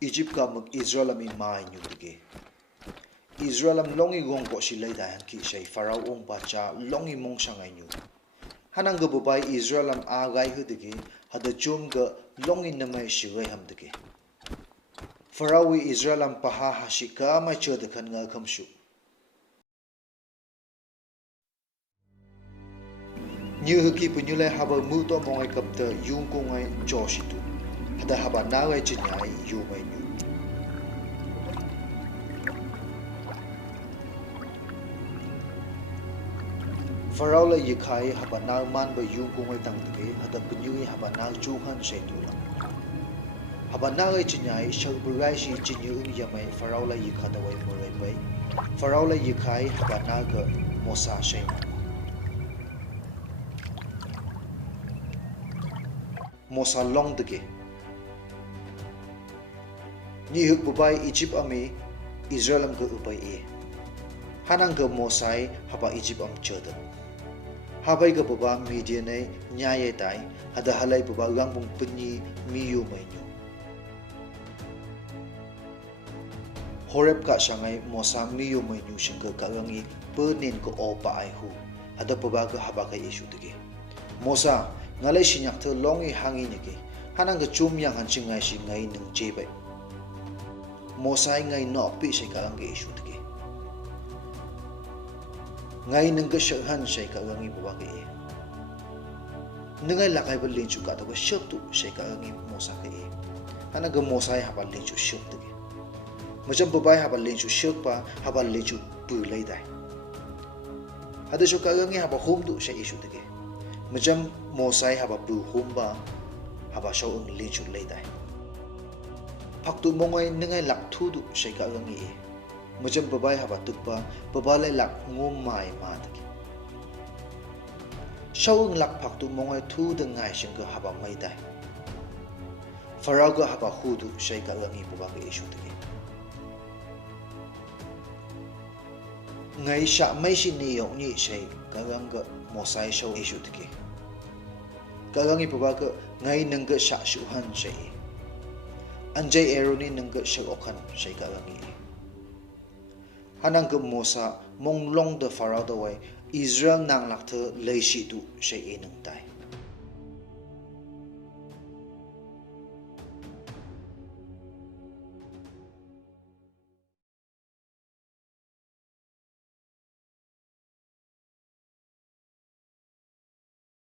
Egypt ka mag Israel ami mai nyu dige Israel am longi gong ko si lay dahan ki say Pharaoh ong bacha longi mong sangay nyu hanang ga bubai Israel am agay hu dige hada jum ga longi namay sigay ham dige Pharaoh wi Israel am paha hasika mai chode kan nga kamshu Nyu haki punyulay haba muto mongay kapta yung kungay joshitu hada haba naway chinyay yumay nyu Pharaoh la yikai haba naw man ba yung kungay tangtige hada punyuy haba naw chuhan say tulang haba naway chinyay siyag buray si chinyuing yamay Pharaoh la yikadaway mulay bay Pharaoh la yikai haba naga mosa say Mosa long dige ni huk bubai Egypt ami Israel am ga ubay e hanang ga mosai haba Egypt am chada habai ga buba Midian ay nyaya dai hada halay buba gangbong punyi miyu may nyu Horeb ka sangay mosa miyu may nyu singga kagangi penin ko opa ay hu hada buba ga haba kay isu dige Mosa ngalay sinyak te longi hangi nige hanang ga chum yang hancing ngay si ngay nung jebay Mosay ngay no pi say kagang ga isu dige ngay nung ga syaghan say kagang ibuwa ga e nungay lakay ba linchu ka tawa syag tu say kagang mosa ga e hanang ga mosay haba linchu syag dige macam babay haba linchu syag pa haba linchu bulay day hada so kagang haba humdu say isu dige Macam mosai haba buhum ba haba shaw ang linchu layday. Paktu mongay nangay laktu du say kagang e. Macam babay haba tukpa babalay lak ngumay matagi. Shaw ang lak paktu mongay tu dengay siyang haba mayday. Pharaoh ga haba hudu say kagang e babaga isu tagi. Ngay siya may siniyong ni say kagang ga mosai shaw isu tagi. Kagang ipabaga ngay nangga siya syuhan siya e. Anjay eroni nangga siya okan siya kagang e. Hanang ga mosa mong long da Pharaoh daway Israel nang lakta lay situ siya e nang tay.